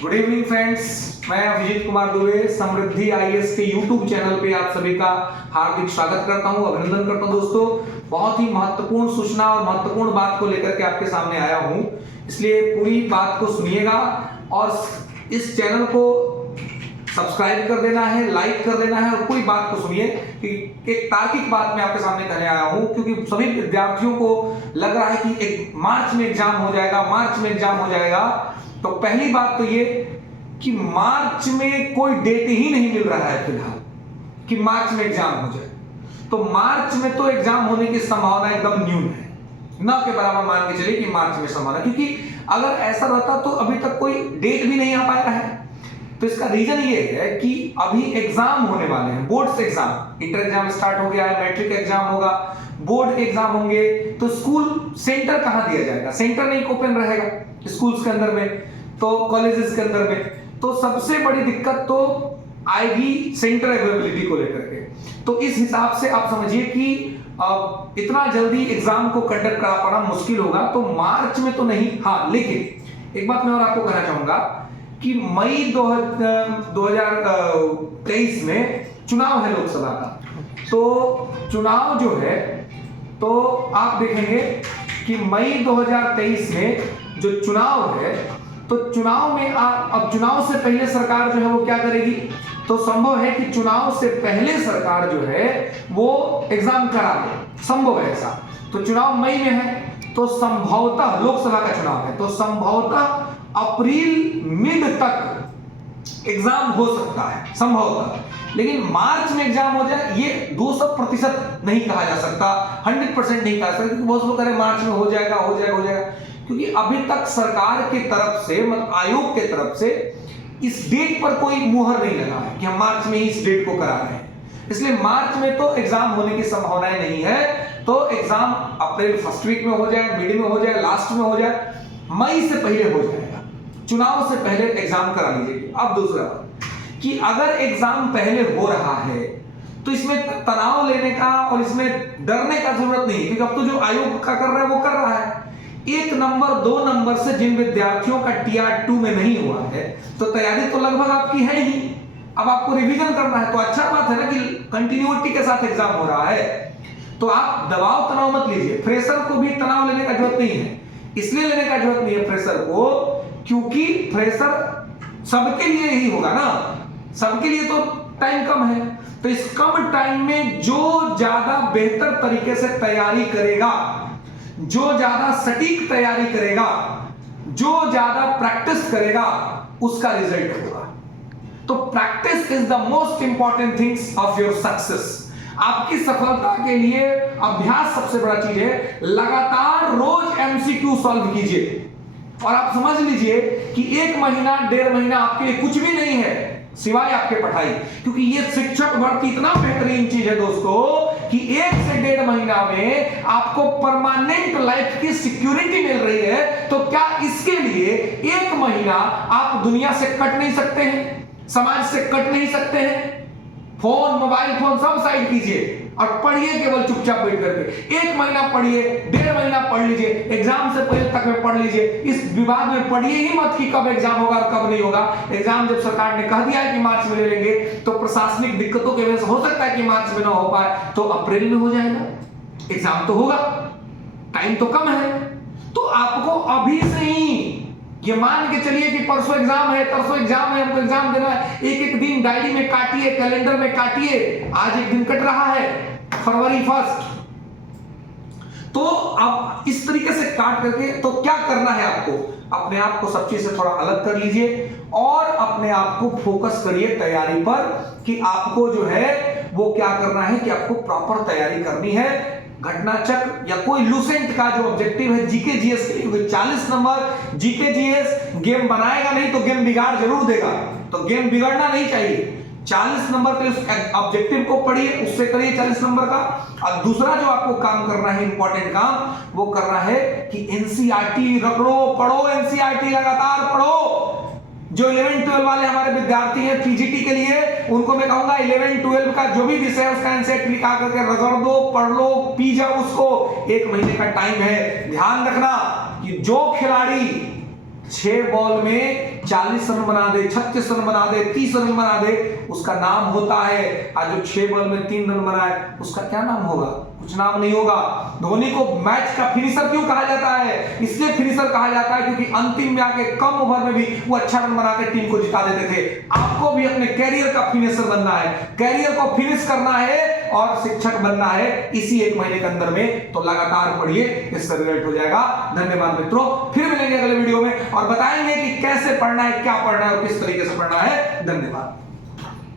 Good evening friends, मैं अभिजीत कुमार दुबे समृद्धि IAS के YouTube channel पे आप सभी का हार्दिक स्वागत करता हूं, अभिनंदन करता हूं। दोस्तों, बहुत ही महत्वपूर्ण सूचना और महत्वपूर्ण बात को लेकर के आपके सामने आया हूं, इसलिए पूरी बात को सुनिएगा और इस चैनल को सब्सक्राइब कर देना है, लाइक कर देना है और पूरी बात को सुनिए कि एक तार्किक बात मैं आपके सामने कहने आया हूं, क्योंकि सभी विद्यार्थियों को लग रहा है कि एक मार्च में एग्जाम हो जाएगा। तो पहली बात तो ये कि मार्च में कोई डेट ही नहीं मिल रहा है फिलहाल कि मार्च में एग्जाम हो जाए। तो मार्च में तो एग्जाम होने की संभावना एकदम न्यून है, न के बराबर मान के चलिए कि मार्च में संभावना, क्योंकि अगर ऐसा रहता तो अभी तक कोई डेट भी नहीं आ पाया है। तो इसका रीजन ये है कि अभी एग्जाम होने वाले हैं, boards exam, inter exam start हो गया है, मैट्रिक एग्जाम होगा, बोर्ड एग्जाम होंगे। तो स्कूल सेंटर कहां दिया जाएगा? सेंटर नहीं ओपन रहेगा स्कूल्स के अंदर में, तो कॉलेजेस के अंदर में। तो सबसे बड़ी दिक्कत तो आएगी सेंटर अवेलेबिलिटी को लेकर के। तो इस हिसाब से आप समझिए कि इतना जल्दी एग्जाम को कंडक्ट करा पाना मुश्किल होगा। तो मार्च में तो नहीं, हाँ, लेकिन एक बात मैं और आपको कहना चाहूंगा कि मई 2023 में चुनाव है लोकसभा का। तो चुनाव जो है, तो आप देखेंगे कि मई 2023 में जो चुनाव है, तो चुनाव में अब चुनाव से पहले सरकार जो है वो क्या करेगी? तो संभव है कि चुनाव से पहले सरकार जो है वो एग्जाम करा दे, संभव है ऐसा। तो चुनाव मई में है, तो संभवतः लोकसभा का चुनाव है, तो संभवतः अप्रैल मिड तक एग्जाम हो सकता है, संभवतः। लेकिन मार्च में एग्जाम हो जाए ये 200% नहीं कहा जा सकता, 100% नहीं कहा जा सकता, क्योंकि बहुत लोग कह रहे हैं मार्च में हो जाएगा, क्योंकि अभी तक सरकार की तरफ से, मतलब आयोग की तरफ से इस डेट पर कोई मुहर नहीं लगा है कि हम मार्च में ही इस डेट को करा रहे हैं। इसलिए मार्च में तो एग्जाम होने की संभावनाएं नहीं है। तो एग्जाम अप्रैल फर्स्ट वीक में हो जाए, मिड में हो जाए, लास्ट में हो जाए, मई से पहले हो जाएगा। चुनाव से पहले एग्जाम करा लीजिए। अब दूसरा कि अगर एग्जाम पहले हो रहा है तो इसमें तनाव लेने का और इसमें डरने का जरूरत नहीं, क्योंकि अब तो जो आयोग का कर रहा है वो कर रहा है। 1 नंबर 2 नंबर से जिन विद्यार्थियों का TR2 में नहीं हुआ है, तो तैयारी तो लगभग आपकी है ही, अब आपको रिवीजन करना है। तो अच्छा बात है ना कि कंटिन्यूटी के साथ एग्जाम हो रहा है। तो आप दबाव तनाव मत लीजिए। फ्रेशर को भी तनाव लेने का जरूरत नहीं है, इसलिए लेने का जरूरत नहीं है फ्रेशर को, क्योंकि फ्रेशर सबके लिए ही होगा ना, सबके लिए तो टाइम कम है। तो इस कम टाइम में जो ज्यादा बेहतर तरीके से तैयारी करेगा, जो ज्यादा सटीक तैयारी करेगा, जो ज्यादा प्रैक्टिस करेगा, उसका रिजल्ट होगा। तो practice is the most important things of your success. आपकी सफलता के लिए अभ्यास सबसे बड़ा चीज है। लगातार रोज MCQ सॉल्व कीजिए और आप समझ लीजिए कि 1 महीना 1.5 महीना आपके लिए कुछ भी नहीं है सिवाय आपके पढ़ाई, क्योंकि ये शिक्षक भर्ती इतना बेहतरीन चीज है दोस्तों कि 1 से 1.5 महीना में आपको परमानेंट लाइफ की सिक्योरिटी मिल रही है। तो क्या इसके लिए 1 महीना आप दुनिया से कट नहीं सकते हैं, समाज से कट नहीं सकते हैं? फोन, मोबाइल फोन सब साइड कीजिए और पढ़िए, केवल चुपचाप बैठ करके 1 महीना पढ़िए, 1.5 महीना पढ़ लीजिए, एग्जाम से पहले तक में पढ़ लीजिए। इस विवाद में पढ़िए ही मत कि कब एग्जाम होगा और कब नहीं होगा। एग्जाम जब सरकार ने कह दिया है कि मार्च में ले लेंगे, तो प्रशासनिक दिक्कतों की वजह से हो सकता है कि मार्च में ना हो पाए, तो अप्रैल में हो जाएगा। एग्जाम तो होगा, टाइम तो कम है। तो आपको अभी से ही ये मान के चलिए कि परसों एग्जाम है, तरसों एग्जाम है, हमको एग्जाम देना है, एक दिन डायरी में काटिए, कैलेंडर में काटिए। आज एक दिन कट रहा है, फरवरी 1। तो अब इस तरीके से काट करके तो क्या करना है आपको? अपने आप को सब चीज से थोड़ा अलग कर लीजिए और अपने आप को फोकस करिए तैयारी पर कि आपको जो है वो क्या करना है, कि आपको प्रॉपर तैयारी करनी है। घटना चक्र या कोई लूसेंट का जो ऑब्जेक्टिव है जीके जीएस के लिए, 40 नंबर जीके जीएस गेम बनाएगा नहीं तो गेम बिगाड़ जरूर देगा, तो गेम बिगड़ना नहीं चाहिए। 40 नंबर के उस ऑब्जेक्टिव को पढ़िए, उससे करिए 40 नंबर का। और दूसरा जो आपको काम करना है, इंपॉर्टेंट काम, वो करना है कि एनसीईआरटी रगड़ो, पढ़ो, एनसीईआरटी लगातार पढ़ो। जो 11-12 वाले हमारे विद्यार्थी हैं पीजीटी के लिए, उनको मैं कहूंगा 11-12 का जो भी विषय है उसका एनसीईआरटी लिखा करके रगड़ दो, पढ़ लो, पी जाओ उसको। 1 महीने का टाइम है, ध्यान रखना कि जो खिलाड़ी 6 बॉल में 40 रन बना दे, 36 रन बना दे, 30 रन बना दे, उसका नाम होता है। आज जो 6 बॉल में 3 रन बनाए, उसका क्या नाम होगा? कुछ नाम नहीं होगा। धोनी को मैच का फिनिशर क्यों कहा जाता है? इसलिए फिनिशर कहा जाता है क्योंकि अंतिम में आके कम ओवर में भी वो अच्छा रन बनाकर टीम को जिता देते थे। आपको भी अपने कैरियर का फिनिशर बनना है, कैरियर को फिनिश करना है और शिक्षक बनना है इसी 1 महीने के अंदर में। तो लगातार पढ़िए, इससे रिजल्ट हो जाएगा। धन्यवाद मित्रों, फिर मिलेंगे अगले वीडियो में और बताएंगे कि कैसे पढ़ना है, क्या पढ़ना है और किस तरीके से पढ़ना है। धन्यवाद।